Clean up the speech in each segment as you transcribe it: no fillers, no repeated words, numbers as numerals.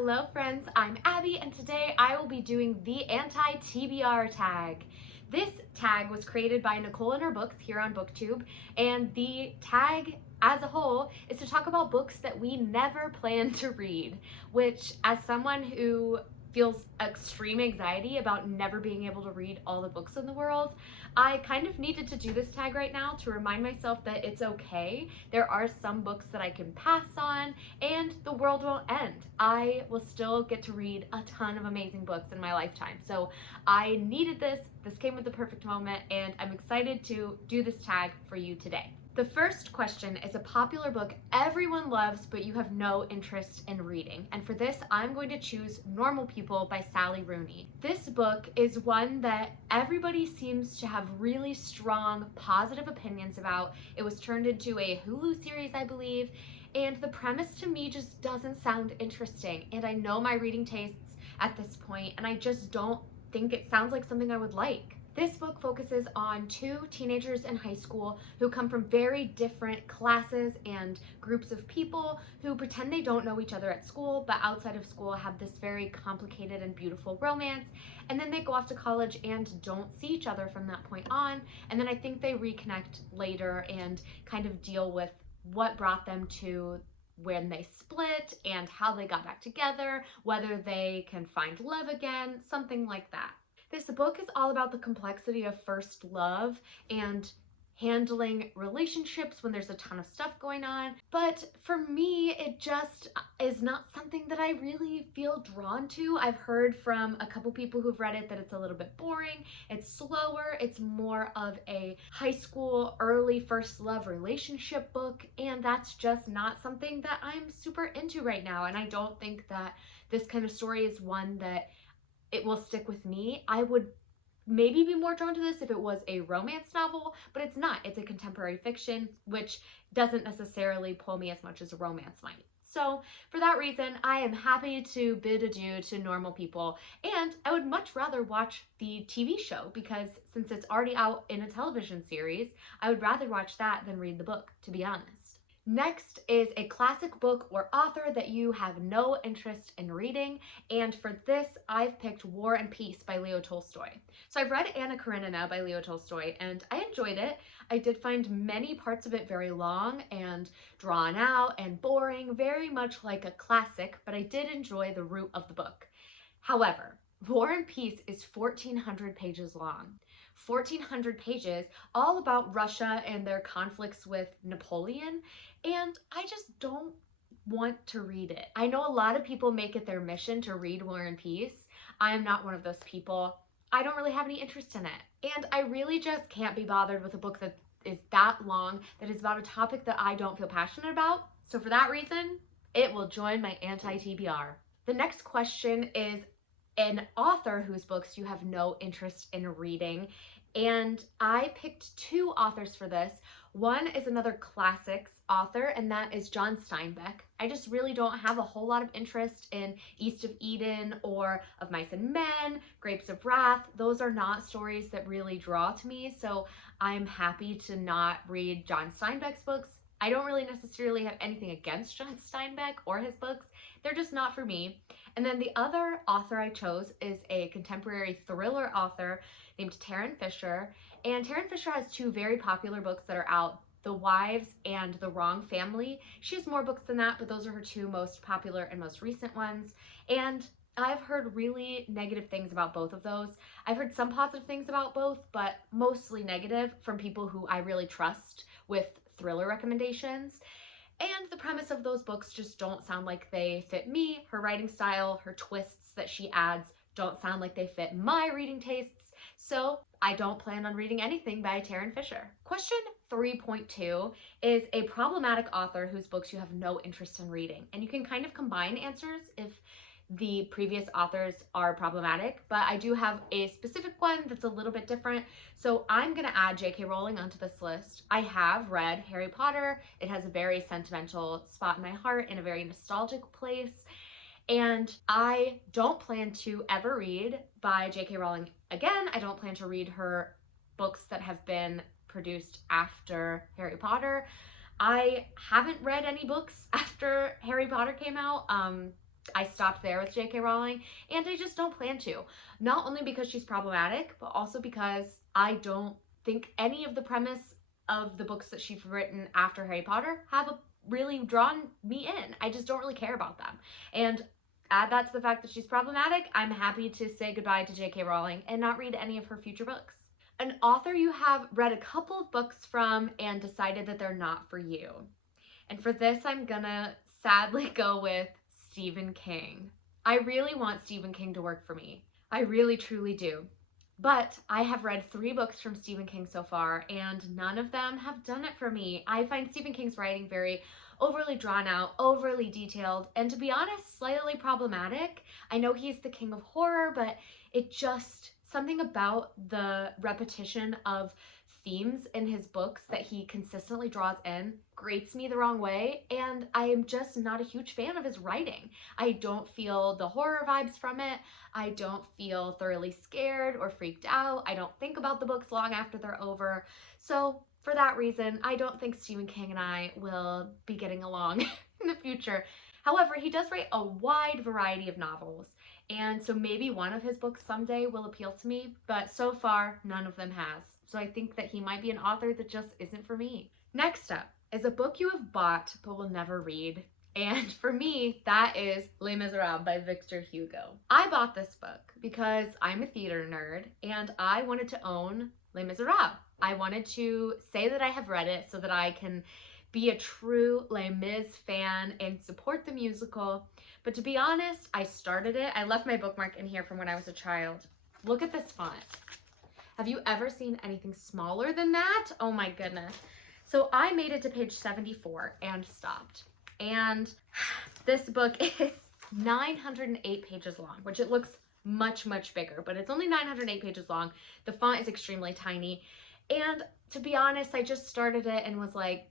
Hello friends, I'm Abby and today I will be doing the anti-TBR tag. This tag was created by Nicole and her books here on BookTube, and the tag as a whole is to talk about books that we never plan to read, which as someone who feels extreme anxiety about never being able to read all the books in the world, I kind of needed to do this tag right now to remind myself that it's okay. There are some books that I can pass on and the world won't end. I will still get to read a ton of amazing books in my lifetime. So I needed this. This came at the perfect moment and I'm excited to do this tag for you today. The first question is a popular book everyone loves, but you have no interest in reading. And for this, I'm going to choose Normal People by Sally Rooney. This book is one that everybody seems to have really strong, positive opinions about. It was turned into a Hulu series, I believe, and the premise to me just doesn't sound interesting. And I know my reading tastes at this point, and I just don't think it sounds like something I would like. This book focuses on two teenagers in high school who come from very different classes and groups of people who pretend they don't know each other at school, but outside of school have this very complicated and beautiful romance. And then they go off to college and don't see each other from that point on. And then I think they reconnect later and kind of deal with what brought them to when they split and how they got back together, whether they can find love again, something like that. This book is all about the complexity of first love and handling relationships when there's a ton of stuff going on. But for me, it just is not something that I really feel drawn to. I've heard from a couple people who've read it that it's a little bit boring, it's slower, it's more of a high school early first love relationship book, and that's just not something that I'm super into right now. And I don't think that this kind of story is one that it will stick with me. I would maybe be more drawn to this if it was a romance novel, but it's not. It's a contemporary fiction, which doesn't necessarily pull me as much as a romance might. So for that reason, I am happy to bid adieu to Normal People, and I would much rather watch the TV show because since it's already out in a television series, I would rather watch that than read the book, to be honest. Next is a classic book or author that you have no interest in reading, and for this I've picked War and Peace by Leo Tolstoy. So I've read Anna Karenina by Leo Tolstoy and I enjoyed it. I did find many parts of it very long and drawn out and boring, very much like a classic, but I did enjoy the root of the book. However, War and Peace is 1,400 pages long. 1,400 pages, all about Russia and their conflicts with Napoleon, and I just don't want to read it. I know a lot of people make it their mission to read War and Peace. I am not one of those people. I don't really have any interest in it, and I really just can't be bothered with a book that is that long, that is about a topic that I don't feel passionate about. So for that reason, it will join my anti-TBR. The next question is an author whose books you have no interest in reading, and I picked two authors for this. One is another classics author, and that is John Steinbeck. I just really don't have a whole lot of interest in East of Eden or Of Mice and Men, Grapes of Wrath. Those are not stories that really draw to me, so I'm happy to not read John Steinbeck's books. I don't really necessarily have anything against John Steinbeck or his books. They're just not for me. And then the other author I chose is a contemporary thriller author named Tarryn Fisher. And Tarryn Fisher has two very popular books that are out, The Wives and The Wrong Family. She has more books than that, but those are her two most popular and most recent ones. And I've heard really negative things about both of those. I've heard some positive things about both, but mostly negative from people who I really trust with thriller recommendations. And the premise of those books just don't sound like they fit me. Her writing style, her twists that she adds don't sound like they fit my reading tastes. So I don't plan on reading anything by Tarryn Fisher. Question 3.2 is a problematic author whose books you have no interest in reading. And you can kind of combine answers if the previous authors are problematic, but I do have a specific one that's a little bit different. So I'm gonna add J.K. Rowling onto this list. I have read Harry Potter. It has a very sentimental spot in my heart and a very nostalgic place. And I don't plan to ever read by J.K. Rowling again. I don't plan to read her books that have been produced after Harry Potter. I haven't read any books after Harry Potter came out. I stopped there with J.K. Rowling, and I just don't plan to. Not only because she's problematic, but also because I don't think any of the premise of the books that she's written after Harry Potter have really drawn me in. I just don't really care about them. And add that to the fact that she's problematic, I'm happy to say goodbye to J.K. Rowling and not read any of her future books. An author you have read a couple of books from and decided that they're not for you. And for this, I'm gonna sadly go with Stephen King. I really want Stephen King to work for me. I really truly do. But I have read 3 books from Stephen King so far, and none of them have done it for me. I find Stephen King's writing very overly drawn out, overly detailed, and to be honest, slightly problematic. I know he's the king of horror, but it just, something about the repetition of themes in his books that he consistently draws in grates me the wrong way, and I am just not a huge fan of his writing. I don't feel the horror vibes from it. I don't feel thoroughly scared or freaked out. I don't think about the books long after they're over. So for that reason, I don't think Stephen King and I will be getting along in the future. However, he does write a wide variety of novels, and so maybe one of his books someday will appeal to me, but so far, none of them has. So I think that he might be an author that just isn't for me. Next up is a book you have bought but will never read. And for me, that is Les Miserables by Victor Hugo. I bought this book because I'm a theater nerd and I wanted to own Les Miserables. I wanted to say that I have read it so that I can be a true Les Mis fan and support the musical. But to be honest, I started it. I left my bookmark in here from when I was a child. Look at this font. Have you ever seen anything smaller than that? Oh my goodness. So I made it to page 74 and stopped. And this book is 908 pages long, which it looks much, much bigger, but it's only 908 pages long. The font is extremely tiny. And to be honest, I just started it and was like,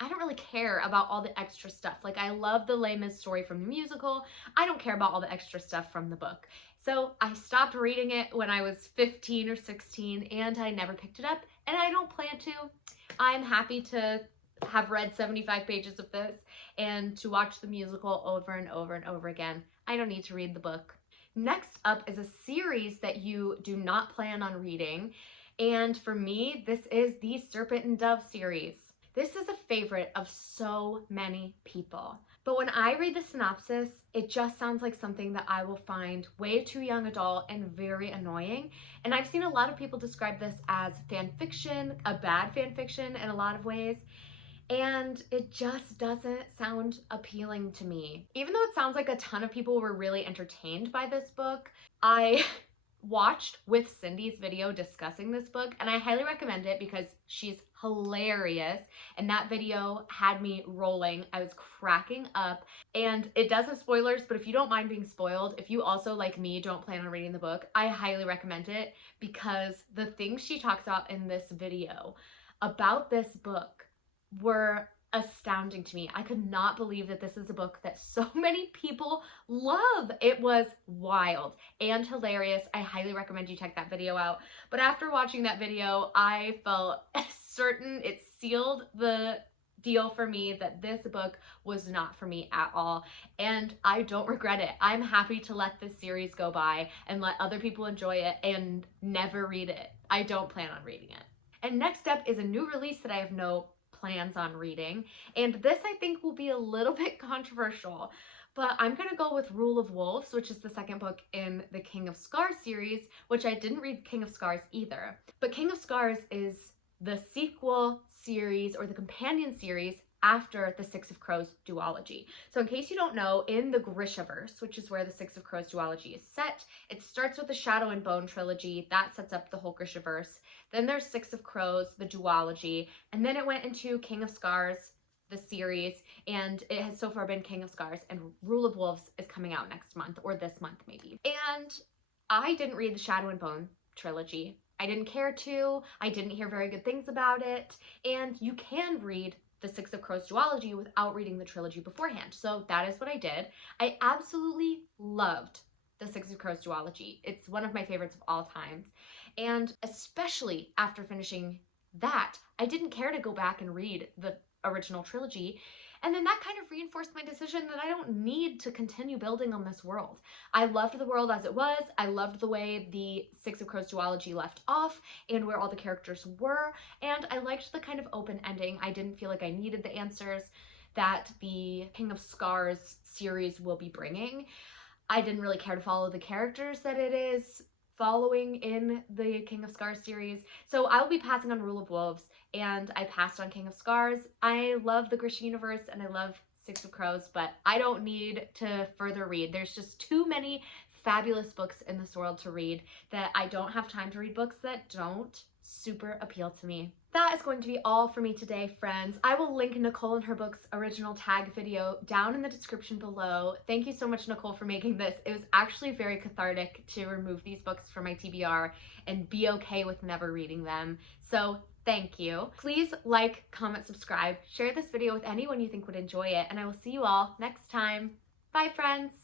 I don't really care about all the extra stuff. Like, I love the Les Mis story from the musical. I don't care about all the extra stuff from the book. So I stopped reading it when I was 15 or 16 and I never picked it up, and I don't plan to. I'm happy to have read 75 pages of this and to watch the musical over and over and over again. I don't need to read the book. Next up is a series that you do not plan on reading, and for me, this is the Serpent and Dove series. This is a favorite of so many people. But when I read the synopsis, it just sounds like something that I will find way too young adult and very annoying. And I've seen a lot of people describe this as fan fiction, a bad fan fiction in a lot of ways. And it just doesn't sound appealing to me. Even though it sounds like a ton of people were really entertained by this book, I watched with Cindy's video discussing this book, and I highly recommend it because she's hilarious, and that video had me rolling. I was cracking up, and it does have spoilers, but if you don't mind being spoiled, if you also, like me, don't plan on reading the book, I highly recommend it because the things she talks about in this video about this book were astounding to me. I could not believe that this is a book that so many people love. It was wild and hilarious. I highly recommend you check that video out. But after watching that video, I felt certain it sealed the deal for me that this book was not for me at all, and I don't regret it. I'm happy to let this series go by and let other people enjoy it and never read it. I don't plan on reading it. And next up is a new release that I have no plans on reading, and this I think will be a little bit controversial, but I'm gonna go with Rule of Wolves, which is the second book in the King of Scars series, which I didn't read King of Scars either. But King of Scars is the sequel series or the companion series after the Six of Crows duology. So in case you don't know, in the Grishaverse, which is where the Six of Crows duology is set, it starts with the Shadow and Bone trilogy. That sets up the whole Grishaverse. Then there's Six of Crows, the duology, and then it went into King of Scars, the series, and it has so far been King of Scars, and Rule of Wolves is coming out next month, or this month maybe. And I didn't read the Shadow and Bone trilogy. I didn't care to. I didn't hear very good things about it, and you can read the Six of Crows duology without reading the trilogy beforehand. So that is what I did. I absolutely loved the Six of Crows duology. It's one of my favorites of all times. And especially after finishing that, I didn't care to go back and read the original trilogy. And then that kind of reinforced my decision that I don't need to continue building on this world. I loved the world as it was. I loved the way the Six of Crows duology left off and where all the characters were. And I liked the kind of open ending. I didn't feel like I needed the answers that the King of Scars series will be bringing. I didn't really care to follow the characters that it is following in the King of Scars series. So I will be passing on Rule of Wolves, and I passed on King of Scars. I love the Grisha universe and I love Six of Crows, but I don't need to further read. There's just too many fabulous books in this world to read that I don't have time to read books that don't super appeal to me. That is going to be all for me today, friends. I will link Nicole and her book's original tag video down in the description below. Thank you so much, Nicole, for making this. It was actually very cathartic to remove these books from my TBR and be okay with never reading them. So thank you. Please like, comment, subscribe, share this video with anyone you think would enjoy it, and I will see you all next time. Bye, friends.